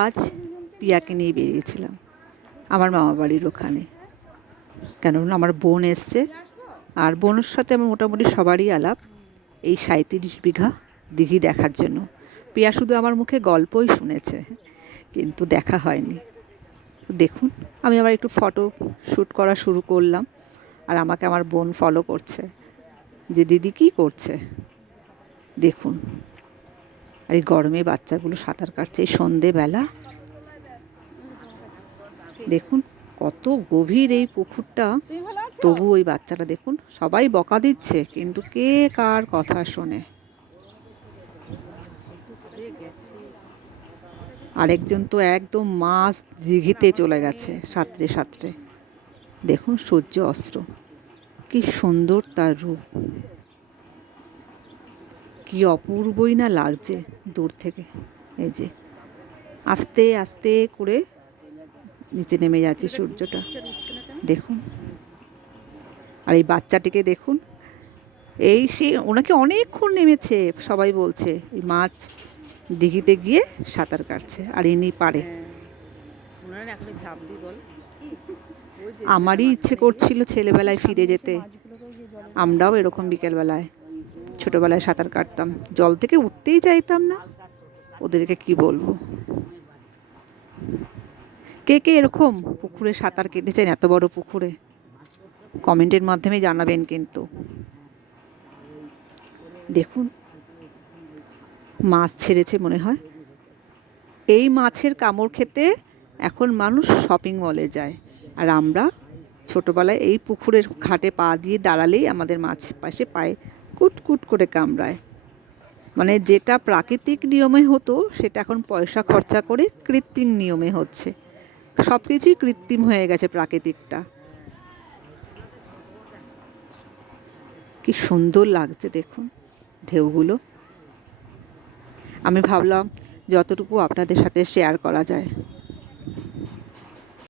আজ পিয়াকে নিয়ে বেরিয়েছিলাম আমার মামা বাড়ির ওখানে, কেননা আমার বোন এসছে। আর বোনের সাথে আমার মোটামুটি সবারই আলাপ এই 37 বিঘা দিঘি দেখার জন্য। পিয়া শুধু আমার মুখে গল্পই শুনেছে, কিন্তু দেখা হয়নি। দেখুন, আমি আবার একটু ফটো শ্যুট করা শুরু করলাম, আর আমাকে আমার বোন ফলো করছে যে দিদি কী করছে দেখুন। আর এই গরমে বাচ্চাগুলো সাঁতার কাটছে এই সন্ধেবেলা। দেখুন কত গভীর এই পুকুরটা, তবু ওই বাচ্চাটা দেখুন, সবাই বকা দিচ্ছে কিন্তু কে কার কথা শোনে। আরেকজন তো একদম মাছ দিঘিতে চলে গেছে সাঁতরে সাঁতরে। দেখুন সূর্য অস্ত, কি সুন্দর তার রূপ, কি অপূর্বই না লাগছে দূর থেকে। এই যে আস্তে আস্তে করে নিচে নেমে যাচ্ছে সূর্যটা, দেখুন। আর এই বাচ্চাটিকে দেখুন, এই সে ওনাকে অনেকক্ষণ নেমেছে, সবাই বলছে এই মাছ দিঘিতে গিয়ে সাঁতার কাটছে আর ইনি পারে। আমারই ইচ্ছে করছিল ছেলেবেলায় ফিরে যেতে, আমরাও এরকম বিকেলবেলায় ছোটোবেলায় সাঁতার কাটতাম, জল থেকে উঠতেই চাইতাম না। ওদেরকে কি বলবো। কে কে এরকম পুকুরে সাঁতার কেটেছেন, এত বড় পুকুরে, কমেন্টের মাধ্যমে জানাবেন কিন্তু। দেখুন মাছ ছেড়েছে মনে হয়। এই মাছের কামড় খেতে এখন মানুষ শপিং মলে যায়, আর আমরা ছোটোবেলায় এই পুকুরের ঘাটে পা দিয়ে দাঁড়ালেই আমাদের মাছ পাশে পায়ে কুট কুট করে কামড়ায়। মানে যেটা প্রাকৃতিক নিয়মে হতো সেটা এখন পয়সা খরচা করে কৃত্রিম নিয়মে হচ্ছে। সব কিছুই কৃত্রিম হয়ে গেছে প্রাকৃতিকটা। কি সুন্দর লাগছে দেখুন ঢেউগুলো। আমি ভাবলাম যতটুকু আপনাদের সাথে শেয়ার করা যায়।